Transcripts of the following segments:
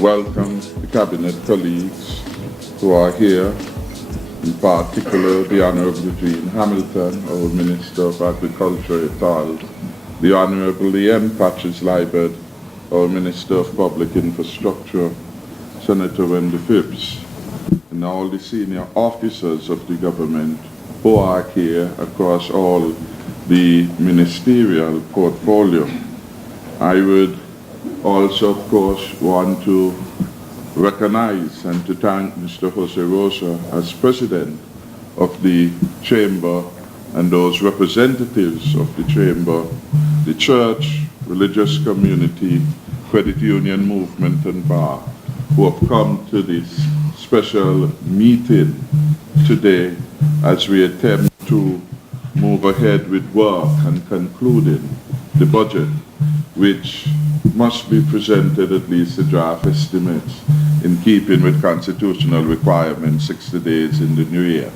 welcome the Cabinet colleagues who are here, in particular the Honourable Jean Hamilton, our Minister of Agriculture et al., the Honourable E.M. Patches Liebert, our Minister of Public Infrastructure, Senator Wendy Phipps, and all the senior officers of the government who are here across all the ministerial portfolio. I would also, of course, want to recognize and to thank Mr. Jose Rosa as President of the Chamber and those representatives of the Chamber, the church, religious community, credit union movement and bar, who have come to this special meeting today as we attempt to move ahead with work and concluding the budget, which must be presented at least the draft estimates in keeping with constitutional requirements 60 days in the new year.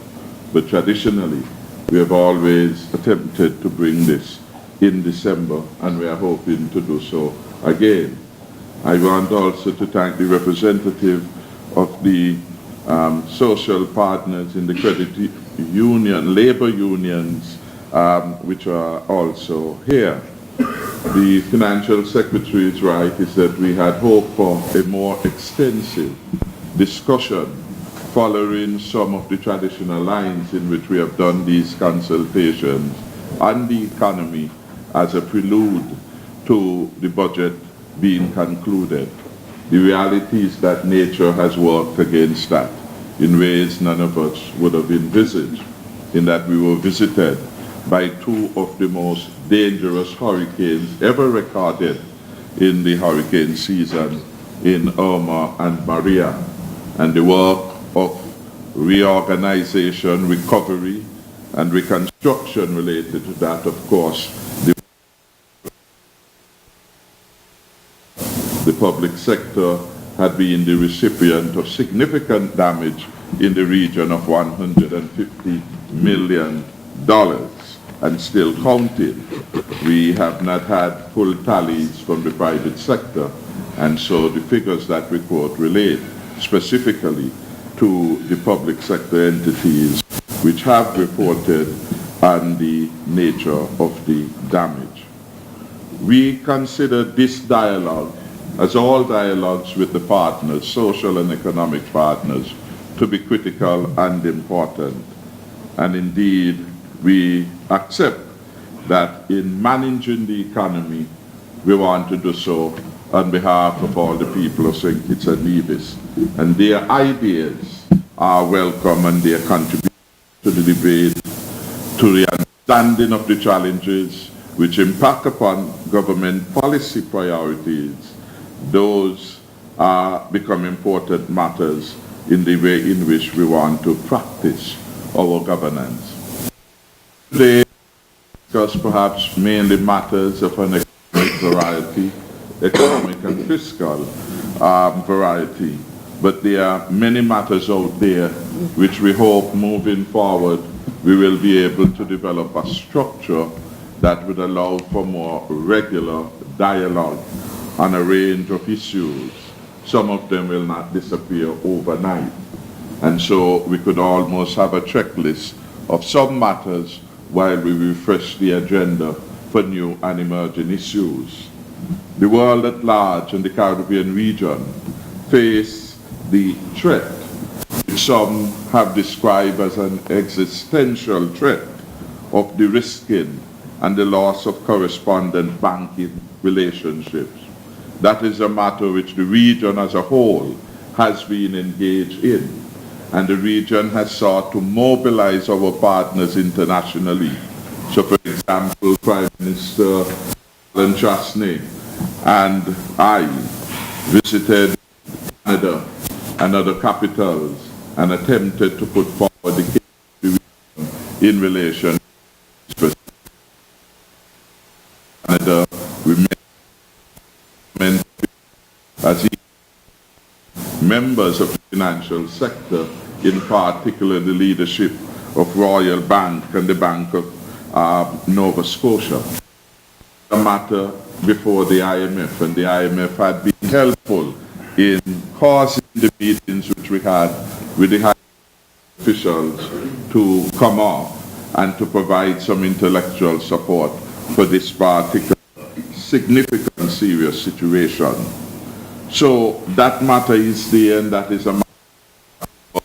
But traditionally, we have always attempted to bring this in December, and we are hoping to do so again. I want also to thank the representative of the social partners in the credit union, labor unions, which are also here. The Financial Secretary is right, is that we had hoped for a more extensive discussion following some of the traditional lines in which we have done these consultations on the economy as a prelude to the budget being concluded. The reality is that nature has worked against that in ways none of us would have envisaged, in that we were visited by two of the most dangerous hurricanes ever recorded in the hurricane season in Irma and Maria. And the work of reorganization, recovery, and reconstruction related to that, of course, the public sector had been the recipient of significant damage in the region of $150 million. And still counting. We have not had full tallies from the private sector, and so the figures that we quote relate specifically to the public sector entities which have reported on the nature of the damage. We consider this dialogue, as all dialogues with the partners, social and economic partners, to be critical and important. And indeed, we accept that in managing the economy, we want to do so on behalf of all the people of St. Kitts and Nevis. And their ideas are welcome, and their contribution to the debate, to the understanding of the challenges which impact upon government policy priorities. Those become important matters in the way in which we want to practice our governance. Today, discuss perhaps mainly matters of an economic variety, economic and fiscal variety, but there are many matters out there which we hope moving forward we will be able to develop a structure that would allow for more regular dialogue on a range of issues. Some of them will not disappear overnight, and so we could almost have a checklist of some matters while we refresh the agenda for new and emerging issues. The world at large and the Caribbean region face the threat, which some have described as an existential threat, of de-risking and the loss of correspondent banking relationships. That is a matter which the region as a whole has been engaged in, and the region has sought to mobilize our partners internationally. So, for example, Prime Minister Alan Chasney and I visited Canada and other capitals and attempted to put forward the case in relation to Canada. We met as members of the financial sector, in particular the leadership of Royal Bank and the Bank of Nova Scotia. A matter before the IMF, and the IMF had been helpful in causing the meetings which we had with the high officials to come off and to provide some intellectual support for this particular significant, serious situation. So that matter is there, and that is a matter of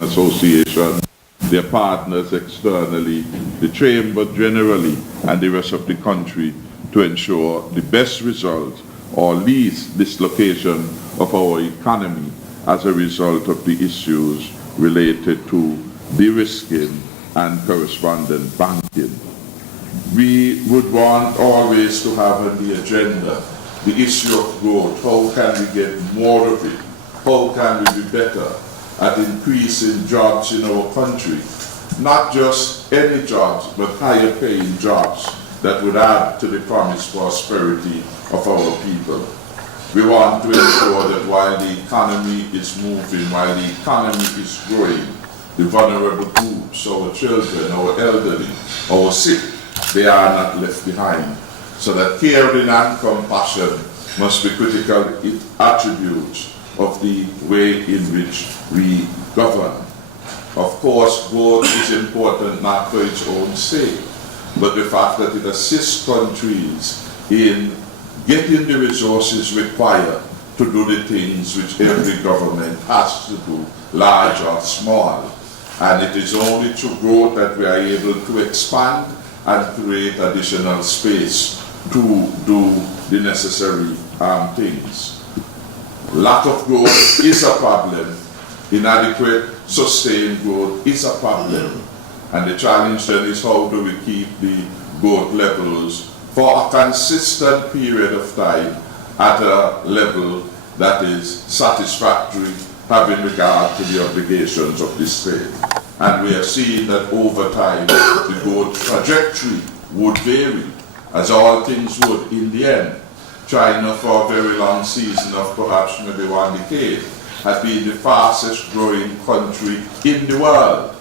association, their partners externally, the chamber generally, and the rest of the country to ensure the best result or least dislocation of our economy as a result of the issues related to de-risking and correspondent banking. We would want always to have on the agenda the issue of growth. How can we get more of it? How can we be better at increasing jobs in our country? Not just any jobs, but higher paying jobs that would add to the promised prosperity of our people. We want to ensure that while the economy is moving, while the economy is growing, the vulnerable groups, our children, our elderly, our sick, they are not left behind. So that caring and compassion must be critical attributes of the way in which we govern. Of course, growth is important not for its own sake, but the fact that it assists countries in getting the resources required to do the things which every government has to do, large or small. And it is only through growth that we are able to expand and create additional space to do the necessary things. Lack of growth is a problem. Inadequate, sustained growth is a problem. And the challenge then is how do we keep the growth levels for a consistent period of time at a level that is satisfactory, having regard to the obligations of the state. And we are seeing that over time the growth trajectory would vary, as all things would in the end. China, for a very long season of perhaps maybe one decade, has been the fastest growing country in the world.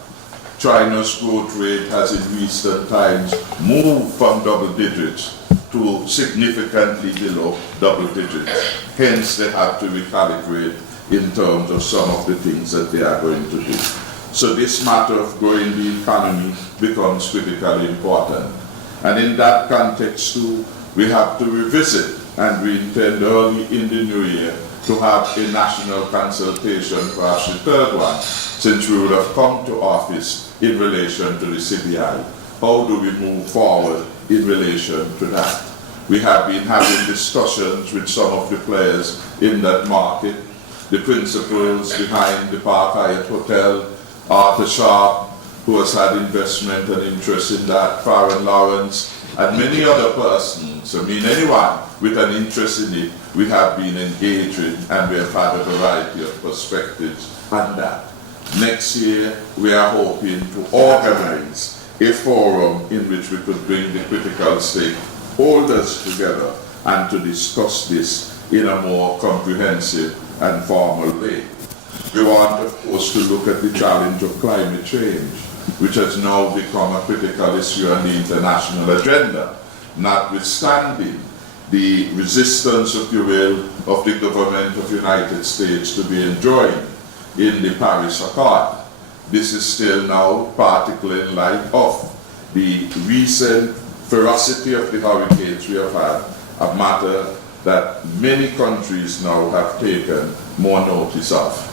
China's growth rate has in recent times moved from double digits to significantly below double digits. Hence, they have to recalibrate in terms of some of the things that they are going to do. So this matter of growing the economy becomes critically important. And in that context too, we have to revisit, and we intend early in the new year to have a national consultation, perhaps the third one, since we would have come to office in relation to the CBI. How do we move forward in relation to that? We have been having discussions with some of the players in that market, the principals behind the Park Hyatt Hotel, Arthur Sharp, who has had investment and interest in that, Farron Lawrence, and many other persons. I mean, anyone with an interest in it, we have been engaging, and we have had a variety of perspectives on that. Next year, we are hoping to organize a forum in which we could bring the critical stakeholders together and to discuss this in a more comprehensive and formal way. We want, of course, to look at the challenge of climate change, which has now become a critical issue on the international agenda, notwithstanding the resistance, if you will, of the government of the United States to be enjoined in the Paris Accord. This is still now, particularly in light of the recent ferocity of the hurricanes we have had, a matter that many countries now have taken more notice of.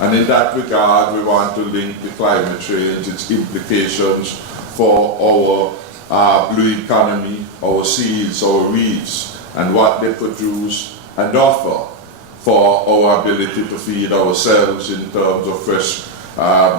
And in that regard, we want to link the climate change, its implications for our blue economy, our seas, our reefs, and what they produce and offer for our ability to feed ourselves in terms of fresh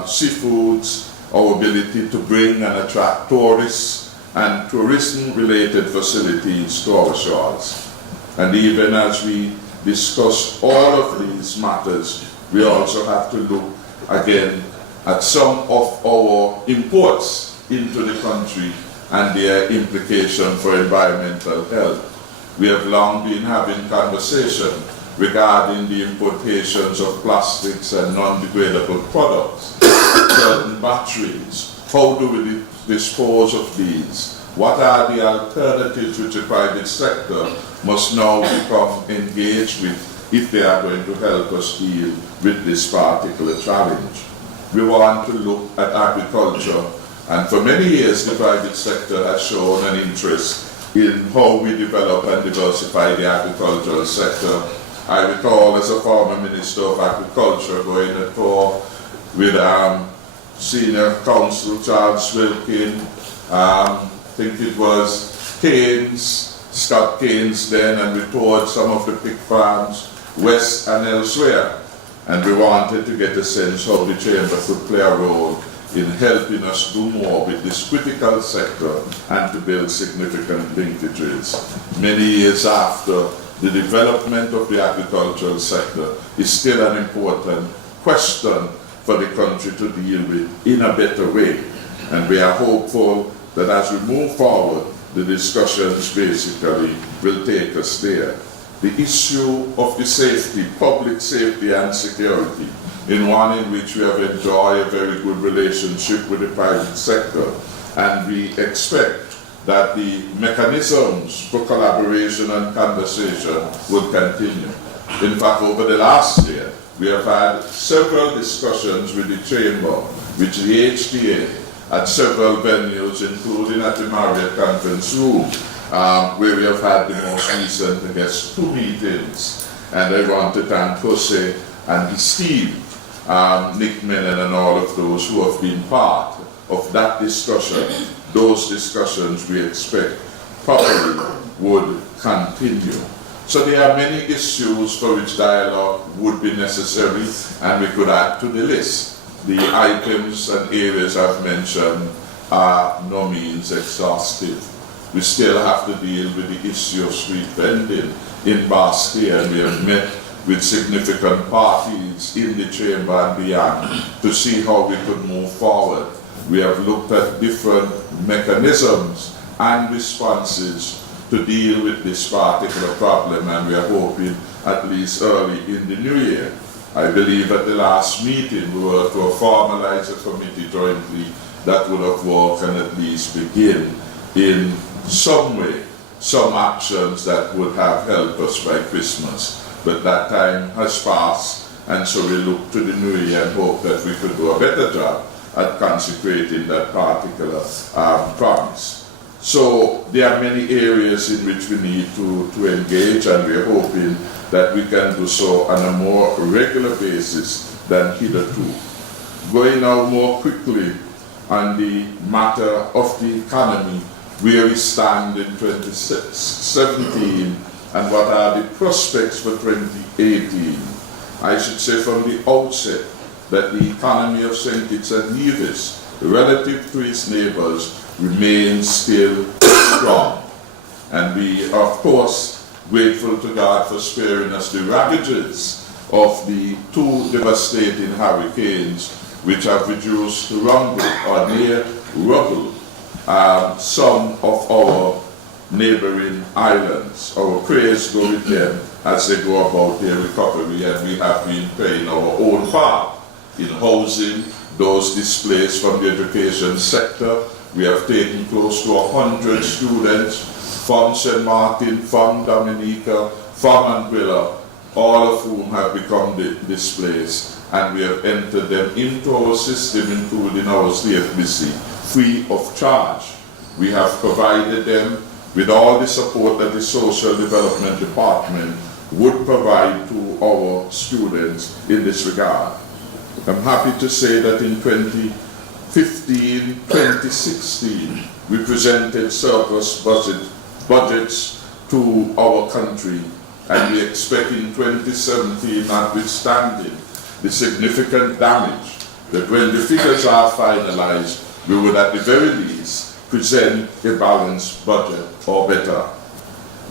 seafoods, our ability to bring and attract tourists and tourism-related facilities to our shores. And even as we discuss all of these matters, we also have to look again at some of our imports into the country and their implication for environmental health. We have long been having conversation regarding the importations of plastics and non-degradable products, certain batteries. How do we dispose of these? What are the alternatives which the private sector must now become engaged with if they are going to help us deal with this particular challenge. We want to look at agriculture, and for many years the private sector has shown an interest in how we develop and diversify the agricultural sector. I recall as a former Minister of Agriculture going to tour with Senior Counsel Charles Wilkin, I think it was Keynes, Scott Keynes then, and we toured some of the pig farms west and elsewhere. And we wanted to get a sense how the Chamber could play a role in helping us do more with this critical sector and to build significant linkages. Many years after, the development of the agricultural sector is still an important question for the country to deal with in a better way. And we are hopeful that as we move forward, the discussions basically will take us there. The issue of the safety, public safety and security, in one in which we have enjoyed a very good relationship with the private sector, and we expect that the mechanisms for collaboration and conversation will continue. In fact, over the last year, we have had several discussions with the Chamber, with the HTA, at several venues, including at the Marriott Conference Room, where we have had the most recent, I guess, 2 meetings. And I want to thank Jose and his team, Nick Menon and all of those who have been part of that discussion. Those discussions we expect probably would continue. So there are many issues for which dialogue would be necessary, and we could add to the list. The items and areas I've mentioned are no means exhaustive. We still have to deal with the issue of street vending in Bastia, and we have met with significant parties in the Chamber and beyond to see how we could move forward. We have looked at different mechanisms and responses to deal with this particular problem, and we are hoping at least early in the new year. I believe at the last meeting we were to formalize a committee jointly that would have worked and at least begin in some way, some actions that would have helped us by Christmas. But that time has passed, and so we look to the new year and hope that we could do a better job at consecrating that particular promise. So there are many areas in which we need to engage, and we are hoping that we can do so on a more regular basis than hitherto. Going now more quickly on the matter of the economy, where we stand in 2017 and what are the prospects for 2018. I should say from the outset that the economy of St. Kitts and Nevis, relative to its neighbors, remains still strong. And we are, of course, grateful to God for sparing us the ravages of the 2 devastating hurricanes which have reduced to rumble or near rubble some of our neighboring islands. Our prayers go with them as they go about their recovery, and we have been playing our own part in housing those displaced from the education sector. We have taken close to 100 students from St. Martin, from Dominica, from Anguilla, all of whom have become displaced, and we have entered them into our system, including our CFBC, free of charge. We have provided them with all the support that the Social Development Department would provide to our students in this regard. I'm happy to say that in 2015, 2016, we presented surplus budgets to our country, and we expect in 2017, notwithstanding the significant damage, that when the figures are finalized, we would at the very least present a balanced budget or better.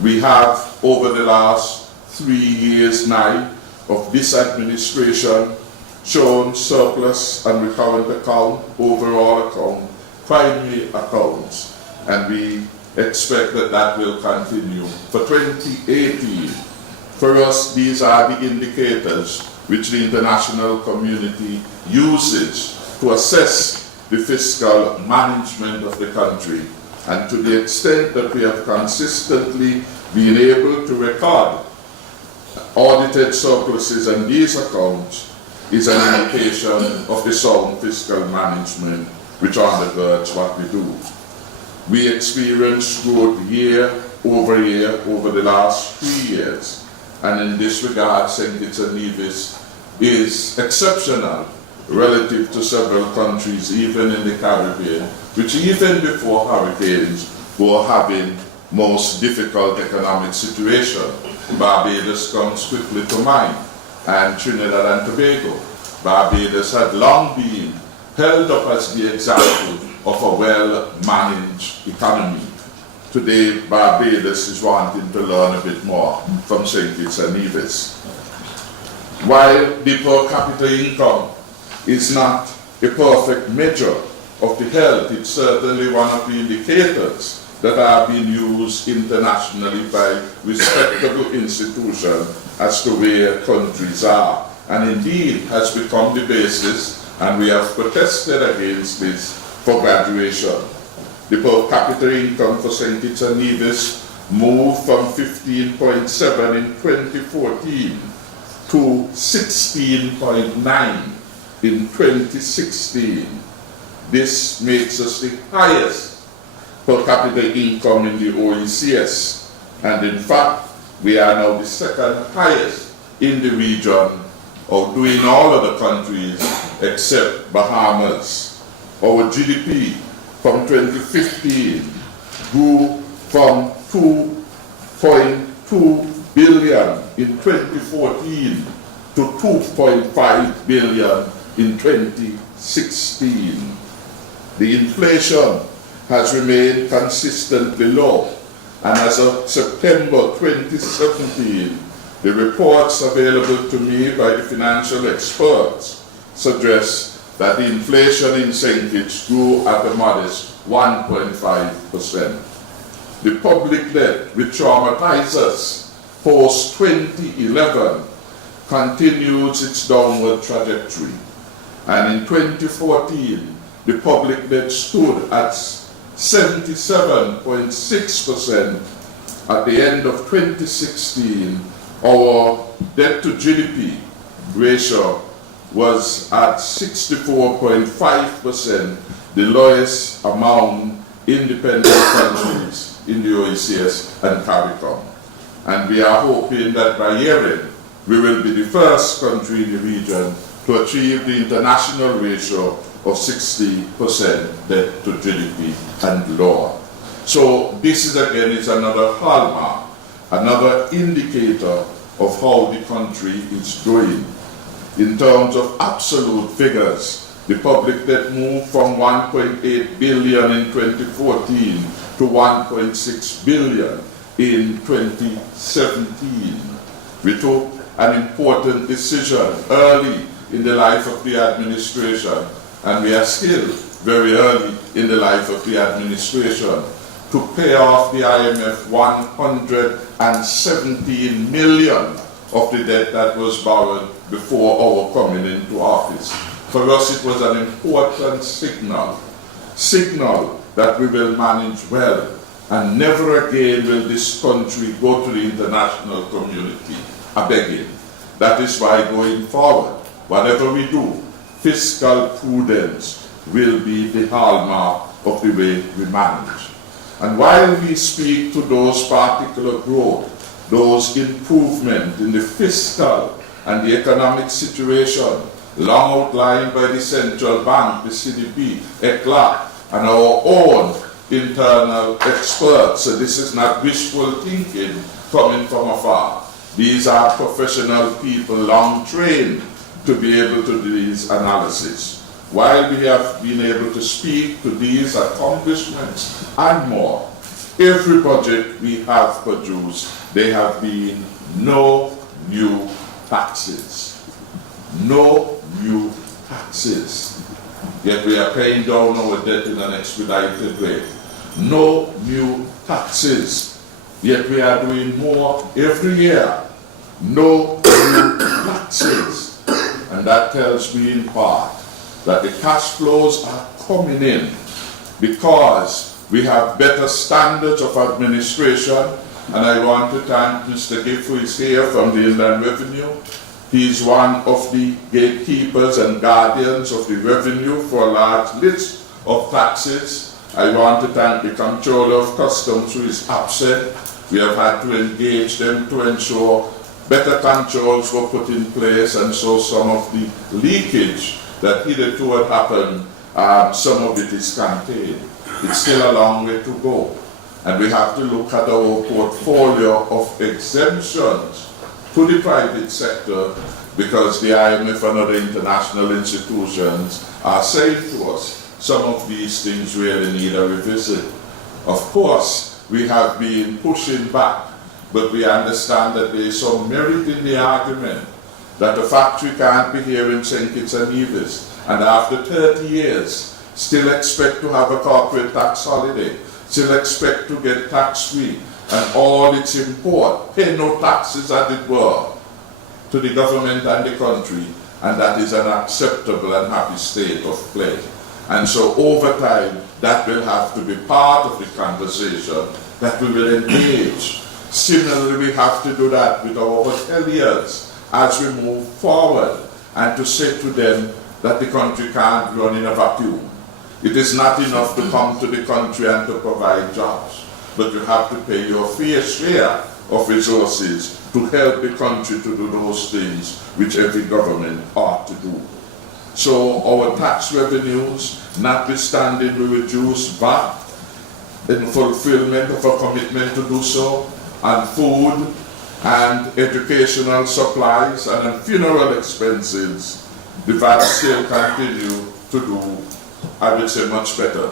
We have, over the last 3 years now of this administration, shown surplus and recurrent account, overall account, primary accounts, and we expect that that will continue. For 2018, for us, these are the indicators which the international community uses to assess the fiscal management of the country. And to the extent that we have consistently been able to record audited surpluses and these accounts is an indication of the sound fiscal management which undergirds what we do. We experienced growth year over the last 3 years, and in this regard, St. Kitts and Nevis is exceptional relative to several countries, even in the Caribbean, which even before hurricanes were having most difficult economic situation. Barbados comes quickly to mind, and Trinidad and Tobago. Barbados had long been held up as the example of a well-managed economy. Today, Barbados is wanting to learn a bit more from St. Kitts and Nevis. While the per capita income is not a perfect measure of the health, it's certainly one of the indicators that are being used internationally by respectable institutions as to where countries are, and indeed has become the basis, and we have protested against this, for graduation. The per capita income for St. Kitts and Nevis moved from 15.7 in 2014 to 16.9 in 2016. This makes us the highest per capita income in the OECS, and in fact, we are now the second highest in the region, outdoing all other countries except Bahamas. Our GDP from 2015 grew from 2.2 billion in 2014 to 2.5 billion in 2016. The inflation has remained consistently low, and as of September 2017, the reports available to me by the financial experts suggest that the inflation in St. Kitts grew at a modest 1.5%. The public debt, which traumatized us post-2011, continues its downward trajectory. And in 2014, the public debt stood at 77.6%. At the end of 2016, our debt to GDP ratio was at 64.5%, the lowest among independent countries in the OECS and CARICOM. And we are hoping that by year-end, we will be the first country in the region to achieve the international ratio of 60% debt to GDP and lower. So this is again is another hallmark, another indicator of how the country is doing. In terms of absolute figures, the public debt moved from 1.8 billion in 2014 to 1.6 billion in 2017. We took an important decision early in the life of the administration, and we are still very early in the life of the administration, to pay off the IMF 117 million of the debt that was borrowed before our coming into office. For us, it was an important signal that we will manage well, and never again will this country go to the international community begging. That is why going forward, whatever we do, fiscal prudence will be the hallmark of the way we manage. And while we speak to those particular growth, those improvement in the fiscal and the economic situation, long outlined by the central bank, the CDB, ECLA, and our own internal experts. So this is not wishful thinking coming from afar. These are professional people, long trained to be able to do these analysis. While we have been able to speak to these accomplishments and more, every budget we have produced, there have been no new taxes. No new taxes. Yet we are paying down our debt in an expedited way. No new taxes. Yet we are doing more every year. No new taxes. And that tells me in part that the cash flows are coming in because we have better standards of administration And I want to thank Mr. Giff, who is here from the Inland Revenue. He is one of the gatekeepers and guardians of the revenue for a large list of taxes. I want to thank the Comptroller of Customs, who is absent. We have had to engage them to ensure better controls were put in place, and so some of the leakage that hitherto had happened, some of it is contained. It's still a long way to go. And we have to look at our portfolio of exemptions to the private sector, because the IMF and other international institutions are saying to us some of these things really need a revisit. Of course, we have been pushing back, but we understand that there is some merit in the argument that the factory can't be here in St. Kitts and Nevis and after 30 years still expect to have a corporate tax holiday, still expect to get tax-free, and all its import, pay no taxes as it were, to the government and the country, and that is an acceptable and happy state of play. And so over time, that will have to be part of the conversation that we will engage. Similarly, we have to do that with our hoteliers as we move forward, and to say to them that the country can't run in a vacuum. It is not enough to come to the country and to provide jobs, but you have to pay your fair share of resources to help the country to do those things which every government ought to do. So our tax revenues, notwithstanding we reduce VAT in fulfillment of a commitment to do so, and food and educational supplies and on funeral expenses, the VAT still continue to do, I would say, much better.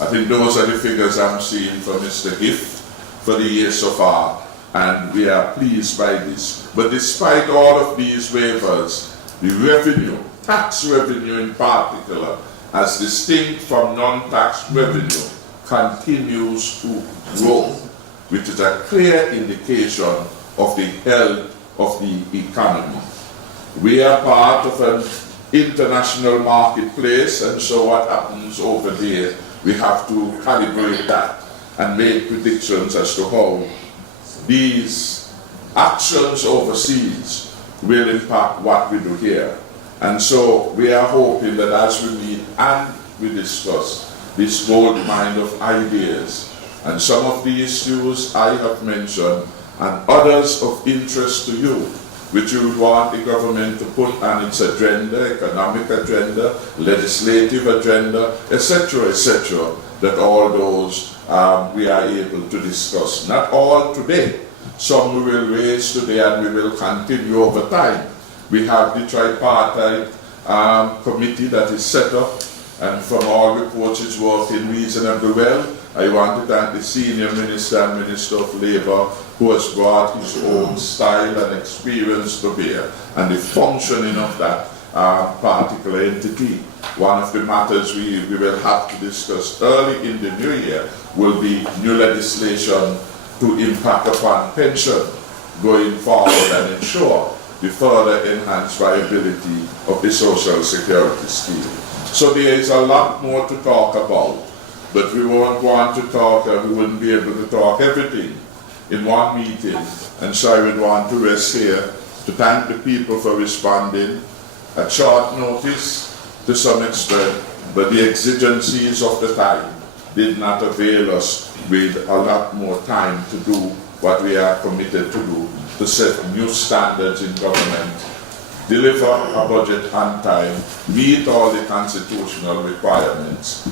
I think those are the figures I'm seeing from Mr. Gift for the year so far, and we are pleased by this. But despite all of these waivers, the revenue, tax revenue in particular, as distinct from non-tax revenue, continues to grow, which is a clear indication of the health of the economy. We are part of an international marketplace, and so what happens over there, we have to calibrate that and make predictions as to how these actions overseas will impact what we do here. And so we are hoping that as we meet and we discuss this gold mine of ideas, and some of the issues I have mentioned and others of interest to you, which you would want the government to put on its agenda, economic agenda, legislative agenda, etc., that all those we are able to discuss. Not all today. Some we will raise today and we will continue over time. We have the tripartite committee that is set up, and from all reports it's working reasonably well. I want to thank the Senior Minister and Minister of Labour, who has brought his own style and experience to bear, and the functioning of that particular entity. One of the matters we will have to discuss early in the new year will be new legislation to impact upon pension going forward and ensure the further enhanced viability of the Social Security scheme. So there is a lot more to talk about, but we won't want to talk, we wouldn't be able to talk everything in one meeting, and so I would want to rest here to thank the people for responding at short notice to some extent, but the exigencies of the time did not avail us with a lot more time to do what we are committed to do, to set new standards in government, deliver a budget on time, meet all the constitutional requirements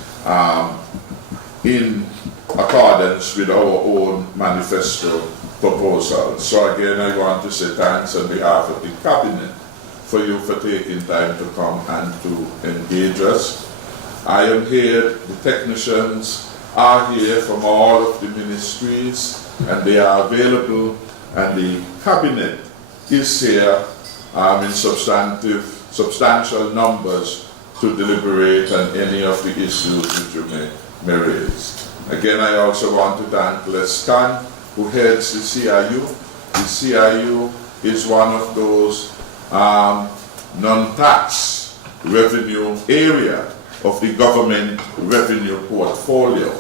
in accordance with our own manifesto proposals. So again, I want to say thanks on behalf of the Cabinet for you for taking time to come and to engage us. I am here, the technicians are here from all of the ministries, and they are available, and the Cabinet is here in substantial numbers to deliberate on any of the issues which you may raise. Again, I also want to thank Les Khan, who heads the CIU. The CIU is one of those non-tax revenue area of the government revenue portfolio.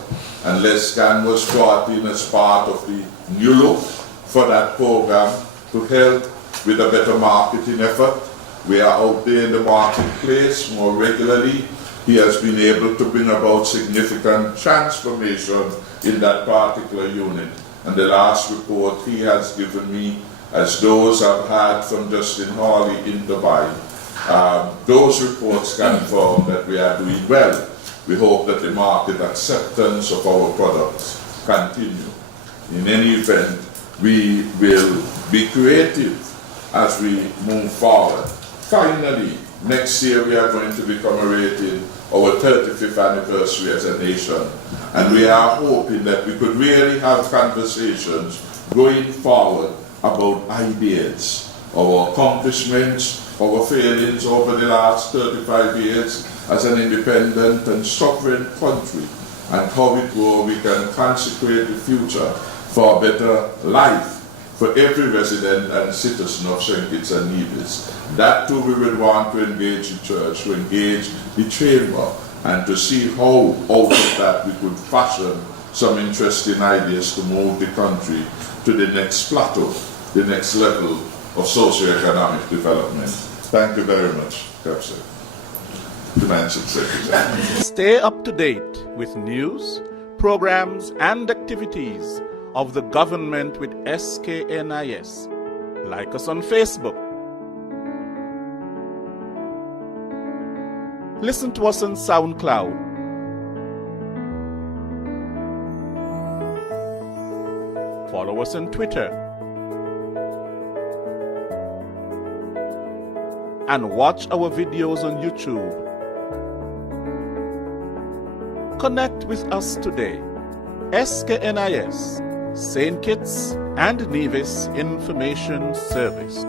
And LESCAN was brought in as part of the new look for that program to help with a better marketing effort. We are out there in the marketplace more regularly. He has been able to bring about significant transformation in that particular unit. And the last report he has given me, as those I've had from Justin Hawley in Dubai, those reports confirm that we are doing well. We hope that the market acceptance of our products continue. In any event, we will be creative as we move forward. Finally, next year we are going to be commemorating our 35th anniversary as a nation. And we are hoping that we could really have conversations going forward about ideas, our accomplishments, our failings over the last 35 years as an independent and sovereign country, and how we can consecrate the future for a better life for every resident and citizen of St. Kitts and Nevis. That too we will want to engage the church, to engage the chamber, and to see how out of that we could fashion some interesting ideas to move the country to the next plateau, the next level of socio-economic development. Thank you very much, Captain. Financial Secretary. Stay up to date with news, programs, and activities of the government with SKNIS. Like us on Facebook. Listen to us on SoundCloud. Follow us on Twitter. And watch our videos on YouTube. Connect with us today. SKNIS, St. Kitts and Nevis Information Service.